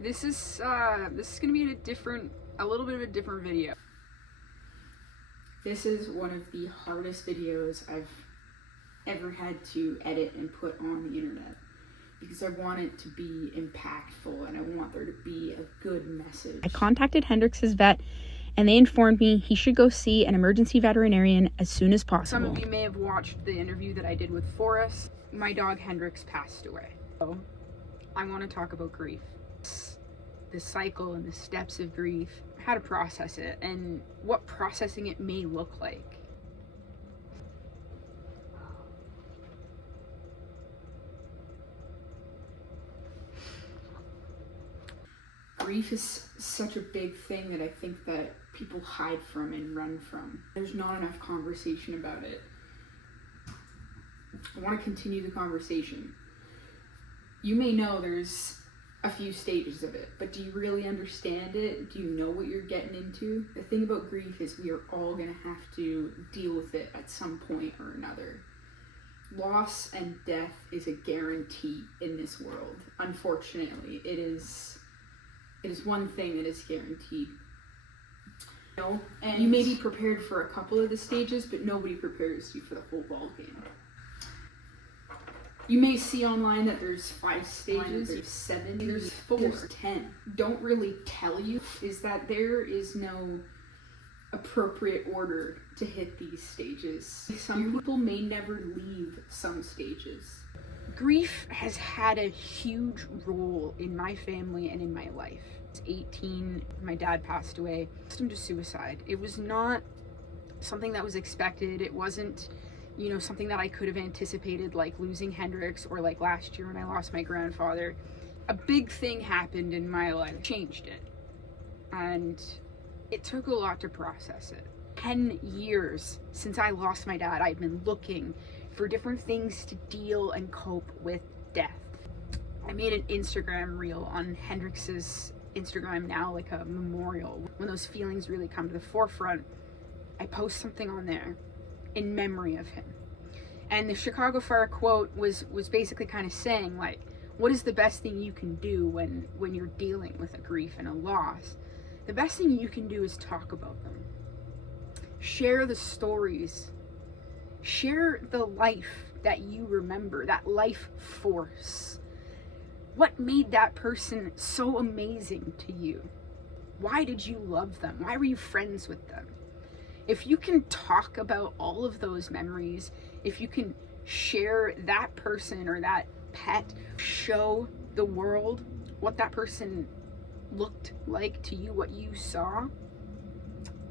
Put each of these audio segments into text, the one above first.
This is gonna be a little bit of a different video. This is one of the hardest videos I've ever had to edit and put on the internet, because I want it to be impactful and I want there to be a good message. I contacted Hendrix's vet and they informed me he should go see an emergency veterinarian as soon as possible. Some of you may have watched the interview that I did with Forrest. My dog Hendrix passed away. So I want to talk about grief. The cycle and the steps of grief, how to process it, and what processing it may look like. Grief is such a big thing that I think that people hide from and run from. There's not enough conversation about it. I want to continue the conversation. You may know there's a few stages of it, but do you really understand it? Do you know what you're getting into? The thing about grief is we are all going to have to deal with it at some point or another. Loss and death is a guarantee in this world. Unfortunately, it is one thing that is guaranteed. And you may be prepared for a couple of the stages, but nobody prepares you for the whole ball game. You may see online that there's 5 stages, there's 7, there's 4, there's 10. Don't really tell you is that there is no appropriate order to hit these stages. Some people may never leave some stages. Grief has had a huge role in my family and in my life. I was 18, my dad passed away. I lost him to suicide. It was not something that was expected. It wasn't, something that I could have anticipated, like losing Hendrix, or like last year when I lost my grandfather. A big thing happened in my life, changed it. And it took a lot to process it. 10 years since I lost my dad, I've been looking for different things to deal and cope with death. I made an Instagram reel on Hendrix's Instagram now, like a memorial. When those feelings really come to the forefront, I post something on there in memory of him. And the Chicago Fire quote was basically kind of saying, like, what is the best thing you can do when you're dealing with a grief and a loss? The best thing you can do is talk about them. Share the stories. Share the life that you remember, that life force. What made that person so amazing to you? Why did you love them? Why were you friends with them? If you can talk about all of those memories, if you can share that person or that pet, show the world what that person looked like to you, what you saw,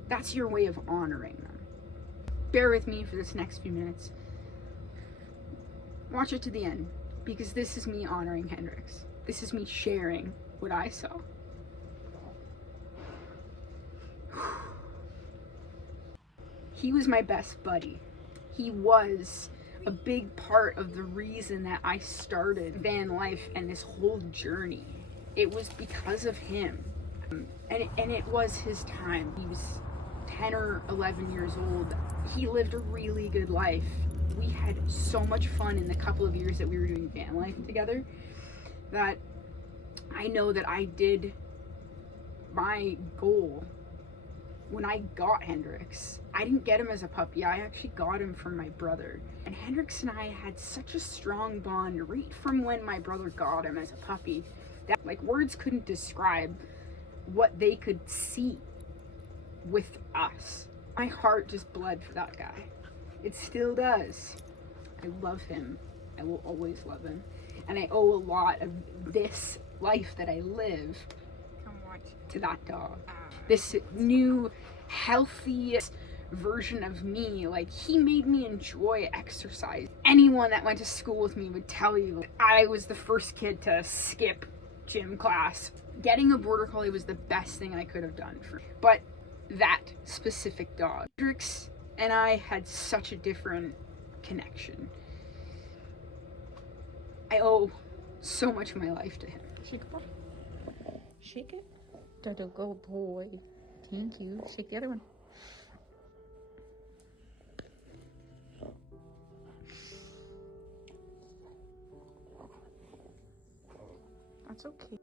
that's your way of honoring them. Bear with me for this next few minutes. Watch it to the end, because this is me honoring Hendrix. This is me sharing what I saw. He was my best buddy. He was a big part of the reason that I started van life and this whole journey. It was because of him. And it was his time. He was 10 or 11 years old. He lived a really good life. We had so much fun in the couple of years that we were doing van life together that I know that I did my goal. When I got Hendrix, I didn't get him as a puppy. I actually got him from my brother. And Hendrix and I had such a strong bond right from when my brother got him as a puppy that like words couldn't describe what they could see with us. My heart just bled for that guy. It still does. I love him. I will always love him. And I owe a lot of this life that I live to that dog. This new, healthy version of me. Like, he made me enjoy exercise. Anyone that went to school with me would tell you I was the first kid to skip gym class. Getting a border collie was the best thing I could have done for me. But that specific dog, Hendrix and I had such a different connection. I owe so much of my life to him. Shake it, boy. Shake it. There you go, boy. Thank you. Shake the other one. That's okay.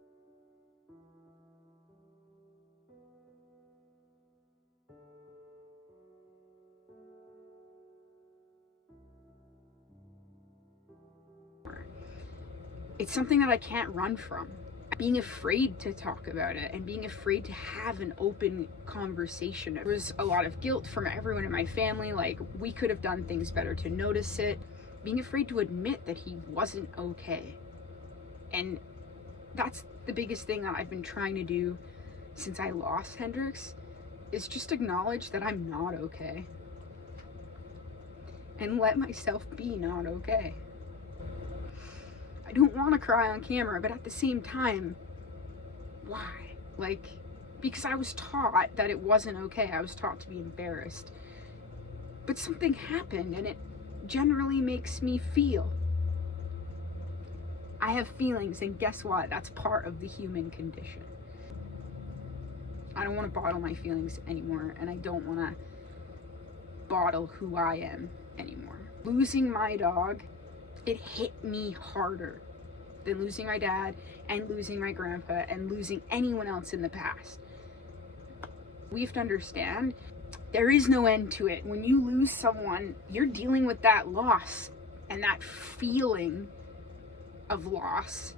it's something that I can't run from. Being afraid to talk about it and being afraid to have an open conversation. There was a lot of guilt from everyone in my family, like we could have done things better to notice it. Being afraid to admit that he wasn't okay. And that's the biggest thing that I've been trying to do since I lost Hendrix, is just acknowledge that I'm not okay. And let myself be not okay. I don't want to cry on camera, but at the same time, why? Like, because I was taught that it wasn't okay. I was taught to be embarrassed. But something happened, and it generally makes me feel. I have feelings, and guess what? That's part of the human condition. I don't want to bottle my feelings anymore, and I don't want to bottle who I am anymore. Losing my dog, it hit me harder than losing my dad and losing my grandpa and losing anyone else in the past. We have to understand, there is no end to it. When you lose someone, you're dealing with that loss and that feeling of loss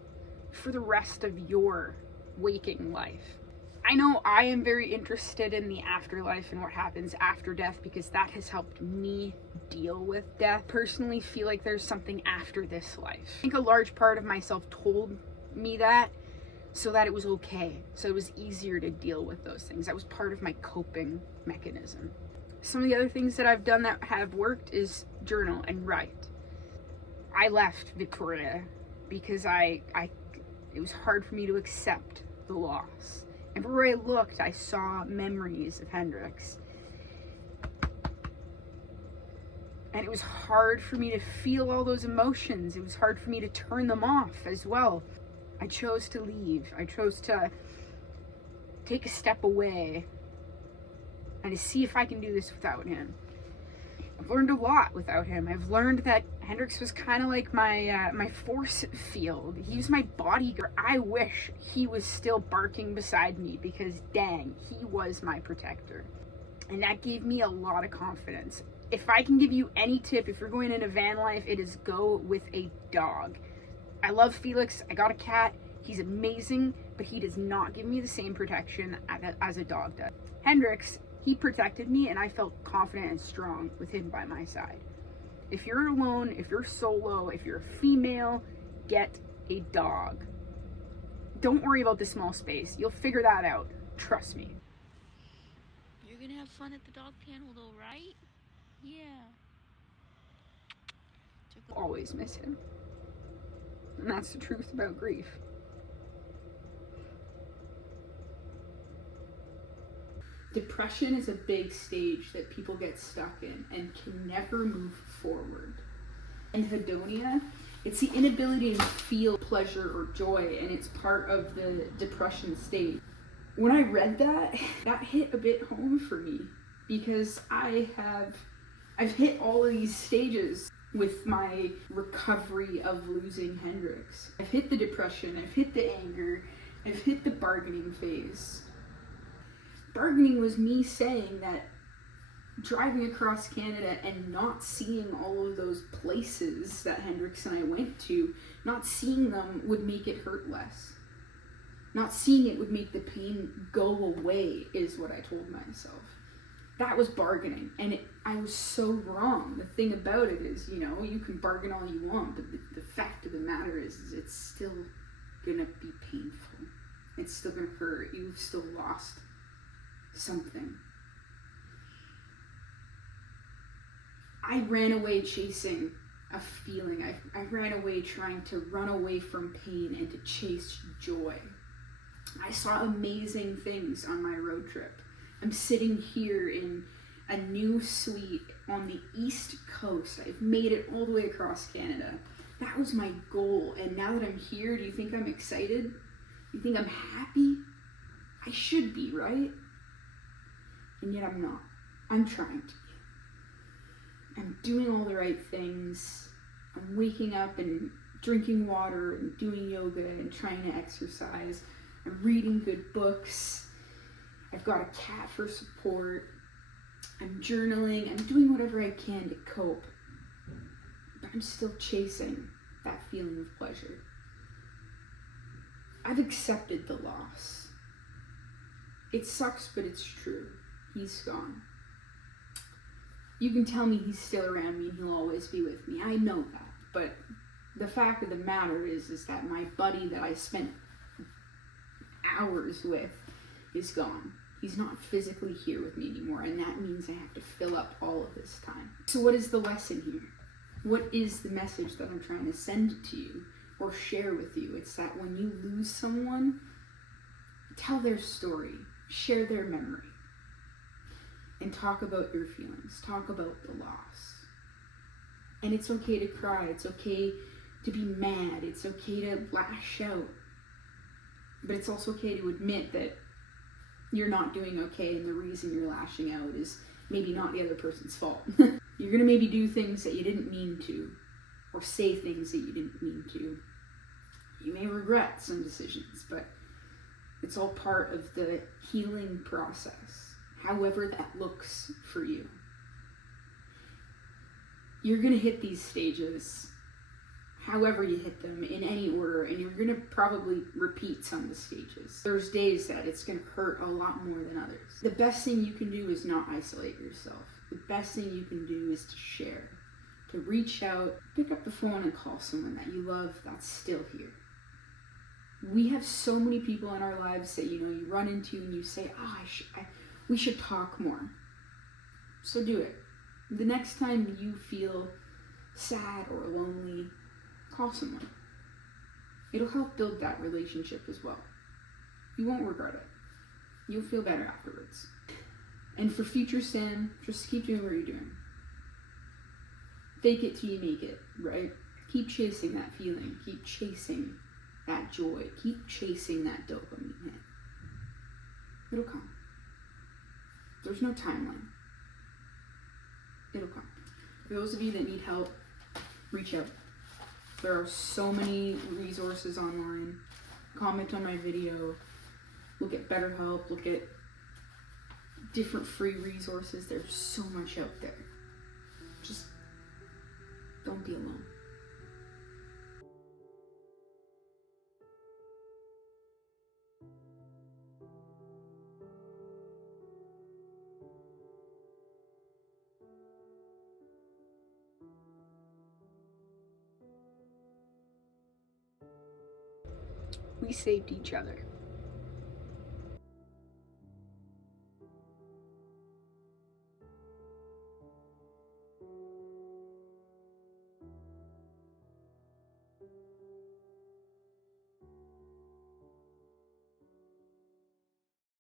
for the rest of your waking life. I know I am very interested in the afterlife and what happens after death because that has helped me deal with death. Personally feel like there's something after this life. I think a large part of myself told me that so that it was okay. So it was easier to deal with those things. That was part of my coping mechanism. Some of the other things that I've done that have worked is journal and write. I left Victoria because it was hard for me to accept the loss. Everywhere I looked, I saw memories of Hendrix. And it was hard for me to feel all those emotions. It was hard for me to turn them off as well. I chose to leave. I chose to take a step away and to see if I can do this without him. I've learned a lot without him. I've learned that Hendrix was kind of like my force field. He was my bodyguard. I wish he was still barking beside me because dang, he was my protector. And that gave me a lot of confidence. If I can give you any tip, if you're going into van life, it is go with a dog. I love Felix. I got a cat. He's amazing, but he does not give me the same protection as a dog does. Hendrix, he protected me and I felt confident and strong with him by my side. If you're alone, if you're solo, if you're a female, get a dog. Don't worry about the small space. You'll figure that out. Trust me. You're gonna have fun at the dog panel though, right? Yeah. Always miss him. And that's the truth about grief. Depression is a big stage that people get stuck in and can never move forward. Anhedonia, it's the inability to feel pleasure or joy, and it's part of the depression state. When I read that hit a bit home for me because I've hit all of these stages with my recovery of losing Hendrix. I've hit the depression, I've hit the anger, I've hit the bargaining phase. Bargaining was me saying that driving across Canada and not seeing all of those places that Hendrix and I went to, not seeing them would make it hurt less. Not seeing it would make the pain go away is what I told myself. That was bargaining, and I was so wrong. The thing about it is, you can bargain all you want, but the fact of the matter is it's still gonna be painful. It's still gonna hurt. You've still lost something. I ran away chasing a feeling. I ran away trying to run away from pain and to chase joy. I saw amazing things on my road trip. I'm sitting here in a new suite on the East Coast. I've made it all the way across Canada. That was my goal. And now that I'm here, do you think I'm excited? You think I'm happy? I should be, right? And yet I'm not. I'm trying to be. I'm doing all the right things. I'm waking up and drinking water and doing yoga and trying to exercise. I'm reading good books. I've got a cat for support. I'm journaling. I'm doing whatever I can to cope. But I'm still chasing that feeling of pleasure. I've accepted the loss. It sucks, but it's true. He's gone. You can tell me he's still around me and he'll always be with me. I know that. But the fact of the matter is that my buddy that I spent hours with is gone. He's not physically here with me anymore, and that means I have to fill up all of this time. So what is the lesson here? What is the message that I'm trying to send to you or share with you? It's that when you lose someone, tell their story, share their memory, and talk about your feelings, talk about the loss. And it's okay to cry, it's okay to be mad, it's okay to lash out, but it's also okay to admit that you're not doing okay, and the reason you're lashing out is maybe not the other person's fault. You're gonna maybe do things that you didn't mean to, or say things that you didn't mean to. You may regret some decisions, but it's all part of the healing process, however that looks for you. You're gonna hit these stages however you hit them, in any order, and you're gonna probably repeat some of the stages. There's days that it's gonna hurt a lot more than others. The best thing you can do is not isolate yourself. The best thing you can do is to share, to reach out, pick up the phone and call someone that you love that's still here. We have so many people in our lives that, you run into and you say, we should talk more. So do it. The next time you feel sad or lonely, call someone. It'll help build that relationship as well. You won't regret it. You'll feel better afterwards. And for future Sam, just keep doing what you're doing. Fake it till you make it, right? Keep chasing that feeling. Keep chasing that joy. Keep chasing that dopamine hit. It'll come. There's no timeline. It'll come. For those of you that need help, reach out. There are so many resources online. Comment on my video. Look at BetterHelp. Look at different free resources. There's so much out there. Just don't be alone. We saved each other.